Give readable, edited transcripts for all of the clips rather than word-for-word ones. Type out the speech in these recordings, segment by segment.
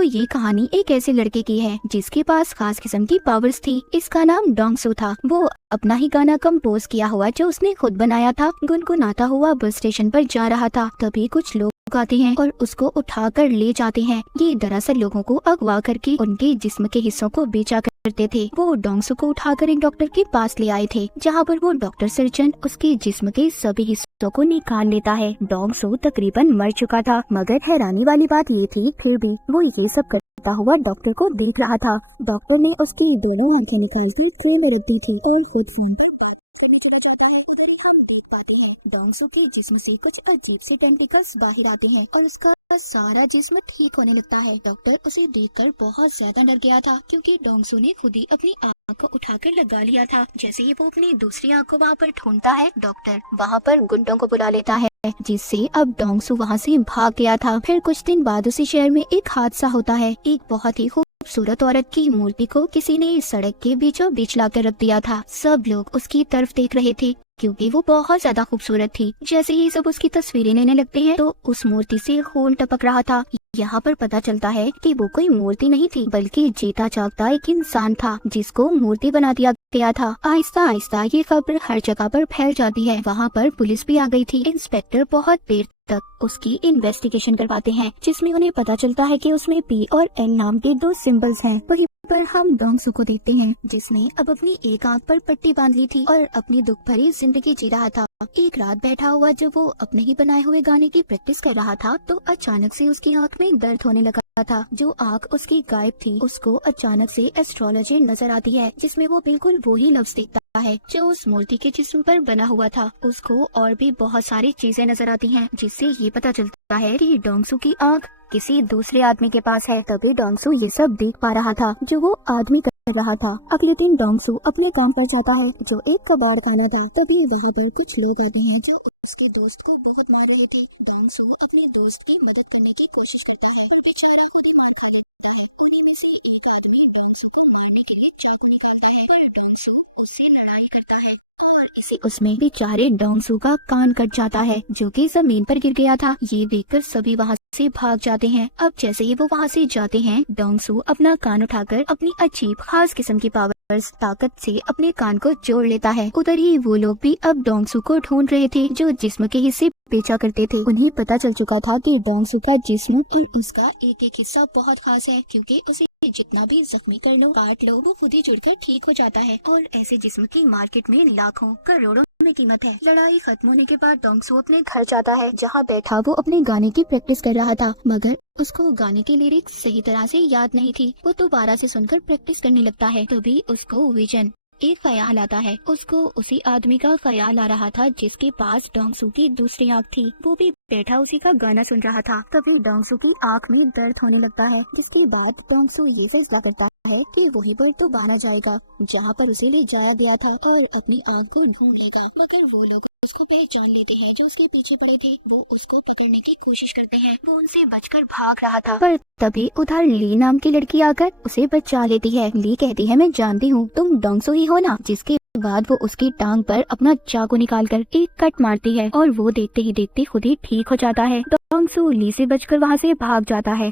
तो ये कहानी एक ऐसे लड़के की है जिसके पास खास किस्म की पावर्स थी। इसका नाम डोंगसू था। वो अपना ही गाना कंपोज किया हुआ जो उसने खुद बनाया था गुनगुनाता हुआ बस स्टेशन पर जा रहा था। तभी कुछ लोग आते हैं और उसको उठाकर ले जाते हैं। ये दरअसल लोगों को अगवा करके उनके जिस्म के हिस्सों को बेचा करते थे। वो डोंगसू को उठाकर एक डॉक्टर के पास ले आए थे, जहाँ पर वो डॉक्टर सर्जन उसके जिस्म के सभी हिस्सों को निकाल लेता है। डोंगसू तकरीबन मर चुका था, मगर हैरानी वाली बात ये थी फिर भी वो ये सब करता हुआ डॉक्टर को देख रहा था। डॉक्टर ने उसकी दोनों आंखें निकाल दी, ट्रे में रख दी थी और खुद फोन पर बात करने चले जाता है। उधर ही हम देख पाते हैं डोंगसू के जिस्म से कुछ अजीब से टेंटिकल्स बाहर आते हैं और उसका सारा जिस्म ठीक होने लगता है। डॉक्टर उसे देखकर बहुत ज्यादा डर गया था, क्योंकि डोंगसू ने खुद ही अपनी आँख को उठाकर लगा लिया था। जैसे ही वो अपनी दूसरी आँख को वहाँ पर ढूंढता है, डॉक्टर वहाँ पर गुंडों को बुला लेता है, जिससे अब डोंगसू वहाँ से भाग गया था। फिर कुछ दिन बाद उसी शहर में एक हादसा होता है। एक बहुत ही खूबसूरत औरत की मूर्ति को किसी ने सड़क के बीचों बीच लाकर रख दिया था। सब लोग उसकी तरफ देख रहे थे क्योंकि वो बहुत ज्यादा खूबसूरत थी। जैसे ही सब उसकी तस्वीरें लेने लगते हैं तो उस मूर्ति से खून टपक रहा था। यहाँ पर पता चलता है कि वो कोई मूर्ति नहीं थी, बल्कि जीता जागता एक इंसान था जिसको मूर्ति बना दिया गया था। आहिस्ता आहिस्ता ये खबर हर जगह पर फैल जाती है। वहाँ पर पुलिस भी आ गई थी। इंस्पेक्टर बहुत देर तक उसकी इन्वेस्टिगेशन करवाते हैं, जिसमें उन्हें पता चलता है कि उसमें पी और एल नाम के दो सिंबल्स हैं। वहीं पर हम डोंगसू को देखते हैं, जिसने अब अपनी एक आंख पर पट्टी बांध ली थी और अपनी दुख भरी जिंदगी जी रहा था। एक रात बैठा हुआ जब वो अपने ही बनाए हुए गाने की प्रैक्टिस कर रहा था तो अचानक से उसकी आंख में दर्द होने लगा था। जो आंख उसकी गायब थी उसको अचानक से एस्ट्रोलॉजी नजर आती है, जिसमें वो बिल्कुल वही लफ्ज देखता है जो उस मूर्ति के जिस्म पर बना हुआ था। उसको और भी बहुत सारी चीजें नजर आती हैं, जिससे ये पता चलता है कि डोंगसू की आंख किसी दूसरे आदमी के पास है। तभी डोंगसू ये सब देख पा रहा था जो वो आदमी कर रहा था। अगले दिन डोंगसू अपने काम पर जाता है जो एक कबाड़ खाना था। तभी वहाँ पर कुछ लोग आते हैं जो उसके दोस्त को बहुत मार रहे थे। डोंगसू अपने दोस्त की मदद करने की कोशिश करता है और बेचारा खुद ही मार खा देता है। उन्हीं में से एक आदमी डोंगसू को मारने के लिए चाकू निकालता है, पर डोंगसू उससे लड़ाई करता है और इसी उसमें बेचारे डोंगसू का कान कट जाता है, जो कि जमीन पर गिर गया था। ये देखकर सभी वहाँ से भाग जाते हैं। अब जैसे ही वो वहाँ से जाते हैं, डोंगसू अपना कान उठाकर अपनी अजीब खास किस्म की पावर्स ताकत से अपने कान को जोड़ लेता है। उधर ही वो लोग भी अब डोंगसू को ढूंढ रहे थे जो जिस्म के हिस्से बेचा करते थे। उन्हें पता चल चुका था कि डोंगसू का जिस्म और उसका एक एक हिस्सा बहुत खास है, क्योंकि उसे जितना भी जख्मी कर लो काट लो वो खुद ही जुड़कर ठीक हो जाता है। और ऐसे जिस्म की मार्केट में लाखों करोड़ों में कीमत है। लड़ाई खत्म होने के बाद डोंगसू अपने घर जाता है, जहाँ बैठा वो अपने गाने की प्रैक्टिस कर रहा था, मगर उसको गाने की लिरिक्स सही तरह से याद नहीं थी। वो दोबारा से सुनकर प्रैक्टिस करने लगता है। तभी उसको विजन एक ख्याल आता है। उसको उसी आदमी का ख्याल आ रहा था जिसके पास डोंगसू की दूसरी आँख थी। वो भी बैठा उसी का गाना सुन रहा था। तभी डोंगसू की आँख में दर्द होने लगता है, जिसके बाद डोंगसू ये फैसला करता है कि वहीं पर तो बाना जाएगा जहाँ पर उसे ले जाया गया था और अपनी आँख को ढूंढ लेगा। मगर वो लोग उसको पहचान लेते हैं जो उसके पीछे पड़े थे। वो उसको पकड़ने की कोशिश करते हैं। वो उनसे बचकर भाग रहा था, पर तभी उधर ली नाम की लड़की आकर उसे बचा लेती है। ली कहती है, मैं जानती हूँ तुम डोंगसू ही हो ना। जिसके बाद वो उसकी टांग पर अपना चाकू निकालकर एक कट मारती है और वो देखते ही देखते खुद ही ठीक हो जाता है। डोंगसू ली से बचकर वहाँ से भाग जाता है।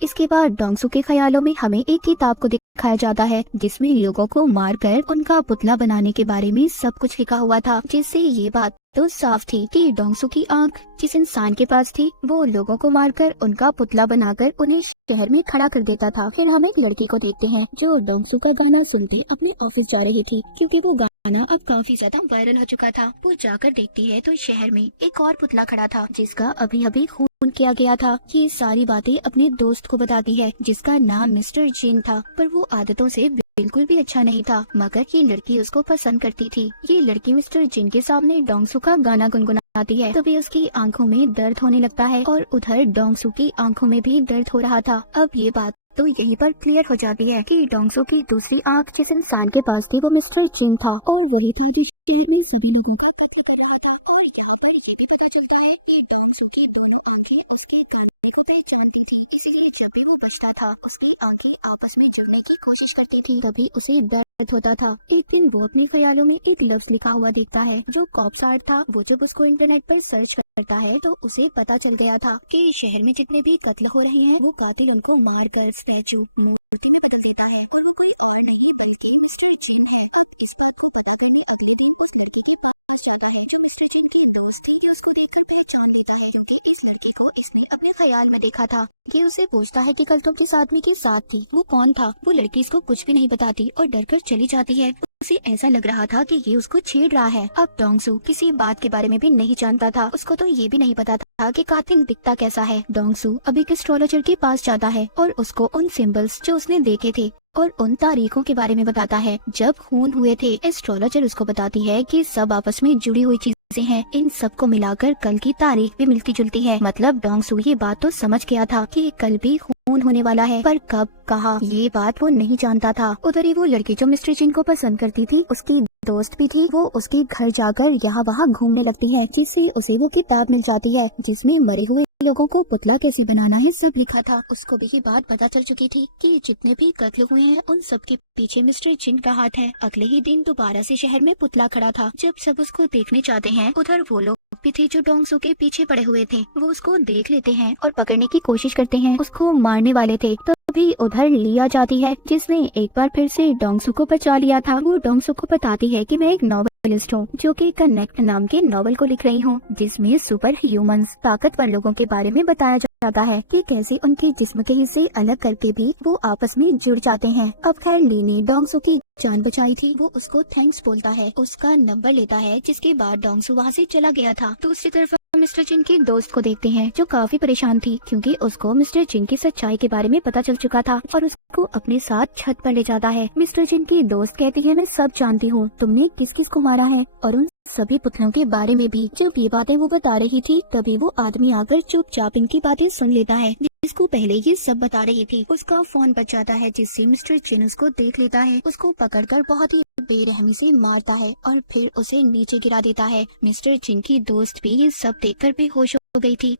इसके बाद डोंगसू के ख्यालों में हमें एक किताब को दिखाया जाता है, जिसमें लोगों को मारकर उनका पुतला बनाने के बारे में सब कुछ लिखा हुआ था, जिससे ये बात तो साफ थी कि डोंगसू की आंख जिस इंसान के पास थी वो लोगों को मारकर उनका पुतला बनाकर उन्हें शहर में खड़ा कर देता था। फिर हम एक लड़की को देखते हैं जो डोंगसू का गाना सुनते अपने ऑफिस जा रही थी, क्योंकि वो गाना अब काफी ज्यादा वायरल हो चुका था। वो जाकर देखती है तो शहर में एक और पुतला खड़ा था जिसका अभी अभी खून किया गया था। ये सारी बातें अपने दोस्त को बताती है, जिसका नाम मिस्टर जिन था, पर वो आदतों से बिल्कुल भी अच्छा नहीं था, मगर ये लड़की उसको पसंद करती थी। ये लड़की मिस्टर जिन के सामने डोंगसू का गाना गुनगुनाती है। तभी उसकी आंखों में दर्द होने लगता है और उधर डोंगसू की आंखों में भी दर्द हो रहा था। अब ये बात तो यहीं पर क्लियर हो जाती है कि डोंगसू की दूसरी आंख जिस इंसान के पास थी वो मिस्टर जिन था और वही था जो शहर में सभी लोगों का कत्ल कर रहा था। और यहाँ पर ये भी पता चलता है कि डोंगसू की दोनों आंखें उसके गाने को पहचानती थी, इसीलिए जब भी वो बचता था उसकी आंखें आपस में जुड़ने की कोशिश करती थी। तभी उसे दर्द होता था। एक दिन वो अपने ख्यालों में एक लफ्ज लिखा हुआ देखता है जो कॉप्स आर्ट था। वो जब उसको इंटरनेट पर सर्च करता है तो उसे पता चल गया था कि शहर में जितने भी कत्ल हो रहे हैं वो कातिल उनको मारकर स्टैचू मूर्ति में बदल देता है और वो कोई और नहीं बल्कि मिस्टर जिन है। अब इस बात को पता करने अगले दिन उस लड़की के पास जाता है जो मिस्टर जिन की दोस्त थी कि उसको देखकर पहचान लेता है क्योंकि इस लड़के को इसने अपने ख्याल में देखा था। ये उसे पूछता है कि कल तुम किस आदमी के साथ थी, वो कौन था। वो लड़की इसको कुछ भी नहीं बताती और डरकर चली जाती है। उसे ऐसा लग रहा था कि ये उसको छेड़ रहा है। अब डोंगसू किसी बात के बारे में भी नहीं जानता था। उसको तो ये भी नहीं पता था कि कातिल दिखता कैसा है। डोंगसू अब एक एस्ट्रोलॉजर के पास जाता है और उसको उन सिंबल्स जो उसने देखे थे और उन तारीखों के बारे में बताता है जब खून हुए थे। एस्ट्रोलॉजर उसको बताती है कि सब आपस में जुड़ी हुई चीजें हैं, इन सब को मिलाकर कल की तारीख भी मिलती जुलती है। मतलब डोंगसू ये बात तो समझ गया था कि कल भी खून होने वाला है, पर कब कहा ये बात वो नहीं जानता था। उधर ही वो लड़की जो मिस्टर जिन को पसंद करती थी उसकी दोस्त भी थी। वो उसके घर जाकर यहाँ वहाँ घूमने लगती है जिससे उसे वो किताब मिल जाती है जिसमें मरे हुए लोगों को पुतला कैसे बनाना है सब लिखा था। उसको भी ये बात पता चल चुकी थी कि जितने भी कत्ल हुए हैं उन सब के पीछे मिस्टर जिन का हाथ है। अगले ही दिन दोबारा से शहर में पुतला खड़ा था। जब सब उसको देखने चाहते हैं उधर वो लोग भी थे जो डोंगसू के पीछे पड़े हुए थे। वो उसको देख लेते हैं और पकड़ने की कोशिश करते हैं। उसको मारने वाले थे तभी उधर लिया जाती है जिसने एक बार फिर से डोंगसू को बचा लिया था। वो डोंगसू को बताती है कि मैं एक नॉवेलिस्ट हूँ जो कि कनेक्ट नाम के नॉवल को लिख रही हूँ जिसमें सुपर ह्यूमंस ताकतवर लोगों के बारे में बताया जाता है कि कैसे उनके जिस्म के हिस्से अलग करके भी वो आपस में जुड़ जाते हैं। अब खैर ली ने डोंगसू की जान बचाई थी। वो उसको थैंक्स बोलता है, उसका नंबर लेता है जिसके बाद डोंगसू वहाँ से चला गया था। दूसरी तरफ मिस्टर जिन की दोस्त को देखते हैं जो काफी परेशान थी क्योंकि उसको मिस्टर जिन की सच्चाई के बारे में पता चल चुका था और उसको अपने साथ छत पर ले जाता है। मिस्टर जिन की दोस्त कहती है मैं सब जानती हूँ, तुमने किस किस को मारा है और उन सभी पुतलों के बारे में भी। जब ये बातें वो बता रही थी तभी वो आदमी आकर चुपचाप इनकी बातें सुन लेता है जिसको पहले ये सब बता रही थी। उसका फोन बच जाता है जिससे मिस्टर जिन उसको देख लेता है। उसको पकड़कर बहुत ही बेरहमी से मारता है और फिर उसे नीचे गिरा देता है। मिस्टर जिन की दोस्त भी ये सब देखकर बेहोश हो गई थी।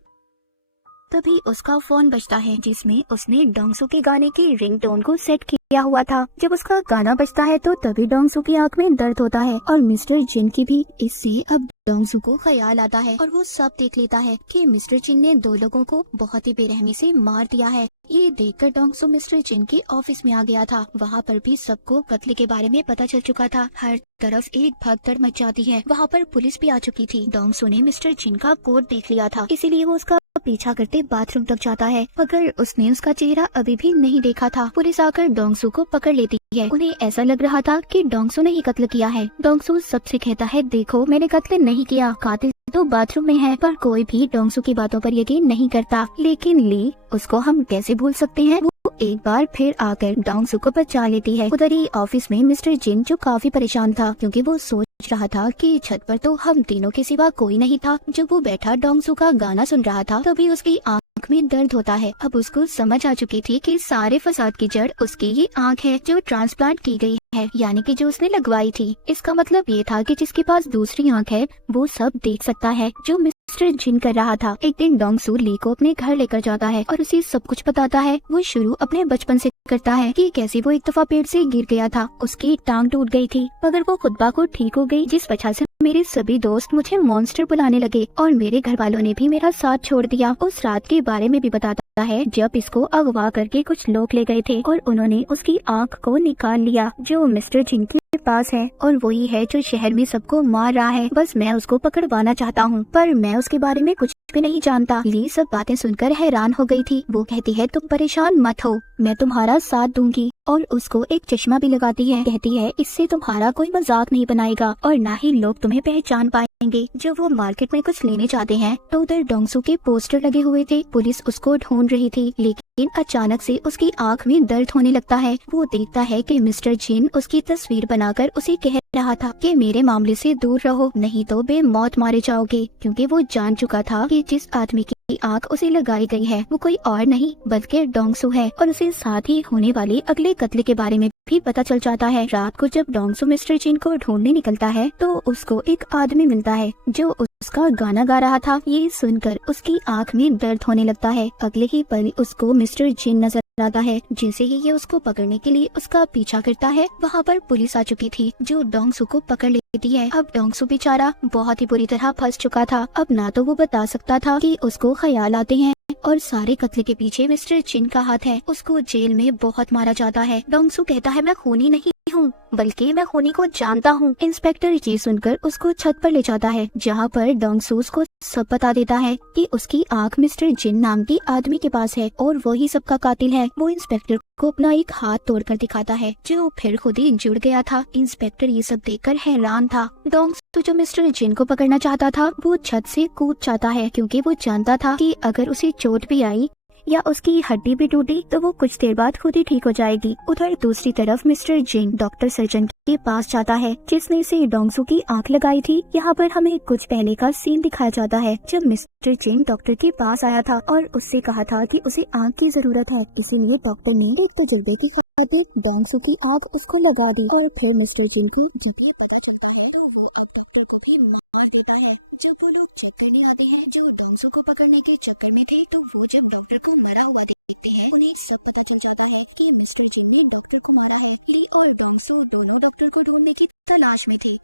तभी उसका फोन बजता है जिसमें उसने डोंगसू के गाने की रिंगटोन को सेट किया हुआ था। जब उसका गाना बजता है तो तभी डोंगसू की आंख में दर्द होता है और मिस्टर जिन की भी। इससे अब डोंगसू को ख्याल आता है और वो सब देख लेता है कि मिस्टर जिन ने 2 लोगों को बहुत ही बेरहमी से मार दिया है। ये देखकर डोंगसू मिस्टर जिन के ऑफिस में आ गया था। वहाँ पर भी सबको कत्ल के बारे में पता चल चुका था। हर तरफ एक भगदड़ मच जाती है। वहाँ पर पुलिस भी आ चुकी थी। डोंगसू ने मिस्टर जिन का कोट देख लिया था इसीलिए वो उसका पीछा करते बाथरूम तक जाता है मगर उसने उसका चेहरा अभी भी नहीं देखा था। पुलिस आकर डोंगसू को पकड़ लेती है। उन्हें ऐसा लग रहा था कि डोंगसू ने ही कत्ल किया है। डोंगसू सबसे कहता है देखो मैंने कत्ल नहीं किया, कातिल तो बाथरूम में है। पर कोई भी डोंगसू की बातों पर यकीन नहीं करता। लेकिन ली उसको हम कैसे भूल सकते हैं। वो एक बार फिर आकर डोंगसू को बचा लेती है। उधर ही ऑफिस में मिस्टर जिन जो काफी परेशान था क्योंकि वो सोच रहा था कि छत पर तो हम तीनों के सिवा कोई नहीं था। जब वो बैठा डोंगसू का गाना सुन रहा था तभी उसकी आंख में दर्द होता है। अब उसको समझ आ चुकी थी कि सारे फसाद की जड़ उसकी ये आंख है जो ट्रांसप्लांट की गई है, यानी कि जो उसने लगवाई थी। इसका मतलब ये था कि जिसके पास दूसरी आंख है वो सब देख सकता है जो मिस्टर जिन कर रहा था। एक दिन डोंगसू ली को अपने घर लेकर जाता है और उसे सब कुछ बताता है। वो शुरू अपने बचपन से करता है कि कैसे वो एक दफा पेड़ से गिर गया था, उसकी टांग टूट गई थी मगर वो खुद को ठीक हो गई जिस वजह से मेरे सभी दोस्त मुझे मॉन्स्टर बुलाने लगे और मेरे घर वालों ने भी मेरा साथ छोड़ दिया। उस रात के बारे में भी बताता है जब इसको अगवा करके कुछ लोग ले गए थे और उन्होंने उसकी आंख को निकाल लिया जो मिस्टर जिन के पास है और वही है जो शहर में सबको मार रहा है। बस मैं उसको पकड़वाना चाहता हूँ पर मैं उसके बारे में कुछ भी नहीं जानता। ली सब बातें सुनकर हैरान हो गई थी। वो कहती है तुम परेशान मत हो, मैं तुम्हारा साथ दूंगी और उसको एक चश्मा भी लगाती है। कहती है इससे तुम्हारा कोई मजाक नहीं बनाएगा और ना ही लोग तुम्हें पहचान पाएंगे। जब वो मार्केट में कुछ लेने जाते हैं तो उधर डोंगसू के पोस्टर लगे हुए थे। पुलिस उसको ढूंढ रही थी लेकिन अचानक से उसकी आंख में दर्द होने लगता है। वो देखता है कि मिस्टर जिन उसकी तस्वीर बनाकर उसे कह रहा था कि मेरे मामले से दूर रहो नहीं तो बेमौत मारे जाओगे, क्योंकि वो जान चुका था कि जिस आदमी की आंख उसे लगाई गई है वो कोई और नहीं बल्कि डोंगसू है और उसे साथ ही होने वाले अगले कत्ल के बारे में भी पता चल जाता है। रात को जब डोंगसू मिस्टर जिन को ढूंढने निकलता है तो उसको एक आदमी मिलता है जो उसका गाना गा रहा था। ये सुनकर उसकी आंख में दर्द होने लगता है। अगले ही पल उसको मिस्टर जिन नजर आता है। जैसे ही ये उसको पकड़ने के लिए उसका पीछा करता है वहाँ पर पुलिस आ चुकी थी जो डोंगसू को पकड़ देती है। अब डोंगसू बेचारा बहुत ही बुरी तरह फंस चुका था। अब ना तो वो बता सकता था कि उसको ख्याल आते हैं और सारे कत्ले के पीछे मिस्टर चिन का हाथ है। उसको जेल में बहुत मारा जाता है। डोंगसू कहता है मैं खूनी नहीं हूँ, बल्कि मैं खूनी को जानता हूँ। इंस्पेक्टर ये सुनकर उसको छत पर ले जाता है, जहाँ पर डोंगसू उसको सब बता देता है कि उसकी आंख मिस्टर जिन नाम के आदमी के पास है और वो ही सबका कातिल है। वो इंस्पेक्टर को अपना एक हाथ तोड़कर दिखाता है, जो फिर खुद ही जुड़ गया था। इंस्पेक्टर ये सब देखकर हैरान था। डोंगसू जो मिस्टर जिन को पकड़ना चाहता था, वो छत से कूद जाता है, क्योंकि वो जानता था कि अगर उसे चोट भी आई या उसकी हड्डी भी टूटी तो वो कुछ देर बाद खुद ही ठीक हो जाएगी। उधर दूसरी तरफ मिस्टर जिन डॉक्टर सर्जन के पास जाता है, जिसने इसे डोंगसू की आंख लगाई थी। यहाँ पर हमें कुछ पहले का सीन दिखाया जाता है, जब मिस्टर जिन डॉक्टर के पास आया था और उससे कहा था कि उसे आंख की जरूरत है, इसीलिए डॉक्टर ने एक तजुर्बे की खातिर डोंगसू की आंख उसको लगा दी। और फिर मिस्टर जिन को जब ये पता चलता है तो वो अब डॉक्टर को भी मार देता है। जब वो लोग चेक करने आते हैं जो डोंगसू को पकड़ने के चक्कर में थे, तो वो जब डॉक्टर को मरा हुआ देखते हैं, उन्हें सब पता चल जाता है कि मिस्टर जिन ने डॉक्टर को मारा है। ली और डोंगसू दोनों डॉक्टर को ढूंढने की तलाश में थे।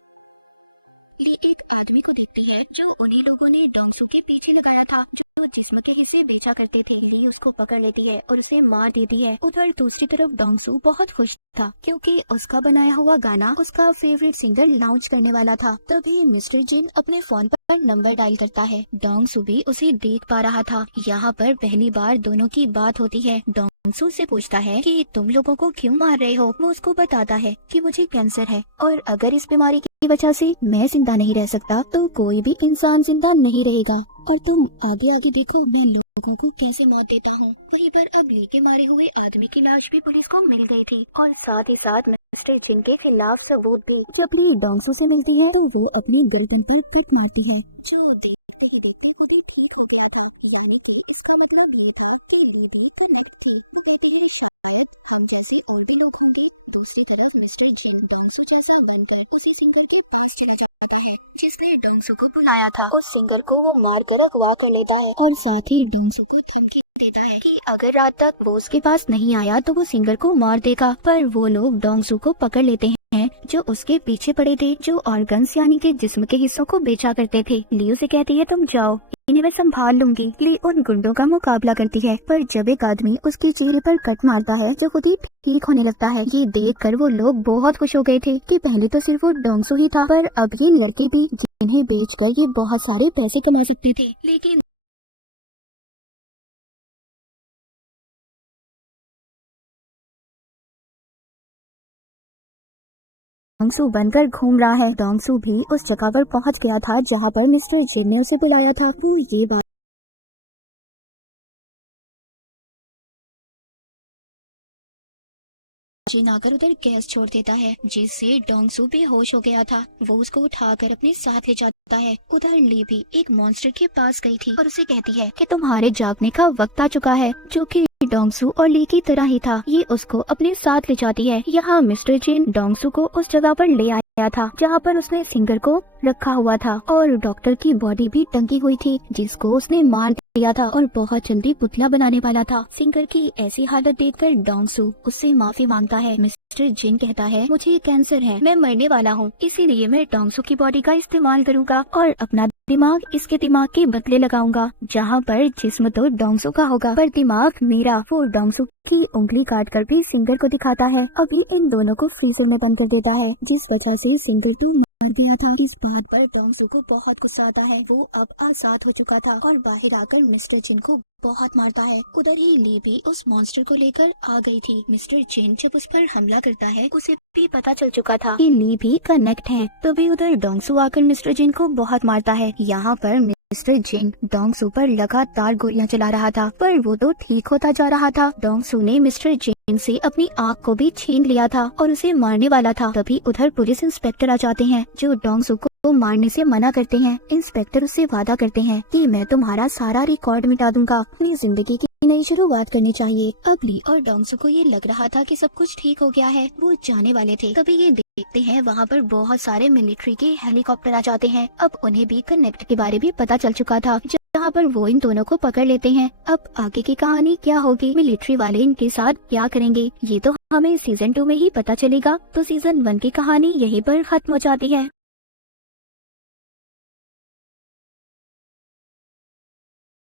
ली एक आदमी को देखती है जो उन्हीं लोगों ने डोंगसू के पीछे लगाया था, जो जिस्म के हिस्से बेचा करते थे। ली उसको पकड़ लेती है और उसे मार देती है। उधर दूसरी तरफ डोंगसू बहुत खुश था, क्योंकि उसका बनाया हुआ गाना उसका फेवरेट सिंगर लॉन्च करने वाला था। तभी मिस्टर जिन अपने फोन पर नंबर डायल करता है। डोंगसू भी उसे देख पा रहा था। यहाँ पर पहली बार दोनों की बात होती है। डोंगसू से पूछता है कि तुम लोगों को क्यों मार रहे हो। वो उसको बताता है कि मुझे कैंसर है और अगर इस बीमारी की वजह से मैं जिंदा नहीं रह सकता तो कोई भी इंसान जिंदा नहीं रहेगा। और तुम आगे आगे देखो मैं लोगों को कैसे मौत देता हूँ। वहीं पर अब ली के मारे हुए आदमी की लाश भी पुलिस को मिल गई थी और साथ ही साथ मिस्टर जिन के खिलाफ सबूत भी। जब ली डोंगसू से मिलती है तो वो अपनी गर्दन पर किक मारती है, जो देखते ही देखते खुद ही ठीक हो गया था। यानी कि इसका मतलब ये था कि ली भी कनेक्ट थी। वो कहते हैं शायद हम जैसे और भी लोग होंगे। दूसरी तरफ मिस्टर जिन डोंगसू जैसा बनकर उसी सिंगर के पास चला जाता है जिसने डोंगसू को बुलाया था। उस सिंगर को वो मारकर अगवा कर लेता है और साथ ही डोंगसू को धमकी देता है कि अगर रात तक वो उसके पास नहीं आया तो वो सिंगर को मार देगा। पर वो लोग डोंगसू को पकड़ लेते हैं जो उसके पीछे पड़े थे, जो ऑर्गन्स यानी कि जिस्म के हिस्सों को बेचा करते थे। ली उसे कहती है तुम जाओ, इन्हें मैं संभाल लूंगी। ली उन गुंडों का मुकाबला करती है, पर जब एक आदमी उसके चेहरे पर कट मारता है जो खुद ही ठीक होने लगता है। ये देखकर वो लोग बहुत खुश हो गए थे कि पहले तो सिर्फ वो डोंगसू ही था, पर अब ये लड़के भी जिन्हें बेचकर ये बहुत सारे पैसे कमा सकते थे। लेकिन डोंगसू बनकर घूम रहा है। डोंगसू भी उस जगह पर पहुंच गया था जहां पर मिस्टर जिन ने उसे बुलाया था। वो ये बात जिन आकर उधर गैस छोड़ देता है, जिससे डोंगसू बेहोश हो गया था। वो उसको उठाकर अपने साथ ले जाता है। उधर ली भी एक मॉन्स्टर के पास गई थी और उसे कहती है कि तुम्हारे जागने का वक्त आ चुका है, जो कि डोंगसू और ली की तरह ही था। ये उसको अपने साथ ले जाती है। यहाँ मिस्टर जिन डोंगसू को उस जगह पर ले आया था जहाँ पर उसने सिंगर को रखा हुआ था और डॉक्टर की बॉडी भी टंगी हुई थी, जिसको उसने मार दिया था और बहुत जल्दी पुतला बनाने वाला था। सिंगर की ऐसी हालत देखकर डोंगसू उससे माफी मांगता है। मिस्टर जिन कहता है मुझे कैंसर है, मैं मरने वाला हूँ, इसीलिए मैं डोंगसू की बॉडी का इस्तेमाल करूँगा और अपना दिमाग इसके दिमाग के बदले लगाऊंगा। जहाँ पर जिस्म तो डोंगसू का होगा पर दिमाग मेरा। वो डोंगसू की उंगली काट कर भी सिंगर को दिखाता है। अभी इन दोनों को फ्रीजर में बंद कर देता है, जिस वजह से सिंगर तो मर गया था। इस बात पर डोंगसू को बहुत गुस्सा आता है। वो अब आजाद हो चुका था और बाहर आकर मिस्टर जिन को बहुत मारता है। उधर ही ली भी उस मॉन्स्टर को लेकर आ गई थी। मिस्टर जिन जब उस पर हमला करता है, उसे भी पता चल चुका था कि ली भी कनेक्ट है। तभी उधर डोंगसू आकर मिस्टर जिन को बहुत मारता है। यहाँ पर मिस्टर जिन डोंगसू पर लगातार गोलियां चला रहा था, पर वो तो ठीक होता जा रहा था। डोंगसू ने मिस्टर जिन से अपनी आँख को भी छीन लिया था और उसे मारने वाला था। तभी उधर पुलिस इंस्पेक्टर आ जाते हैं, जो डोंगसू को मारने से मना करते हैं। इंस्पेक्टर उससे वादा करते हैं कि मैं तुम्हारा सारा रिकॉर्ड मिटा दूंगा, अपनी जिंदगी की नई शुरुआत करनी चाहिए। अब ली और डोंगसू को ये लग रहा था कि सब कुछ ठीक हो गया है, वो जाने वाले थे। तभी ये देखते हैं वहाँ पर बहुत सारे मिलिट्री के हेलीकॉप्टर आ जाते हैं। अब उन्हें भी कनेक्ट के बारे में पता चल चुका था, जहाँ पर वो इन दोनों को पकड़ लेते हैं। अब आगे की कहानी क्या होगी, मिलिट्री वाले इनके साथ क्या करेंगे, ये तो हमें सीजन 2 में ही पता चलेगा। तो सीजन 1 की कहानी यहीं पर खत्म हो जाती है।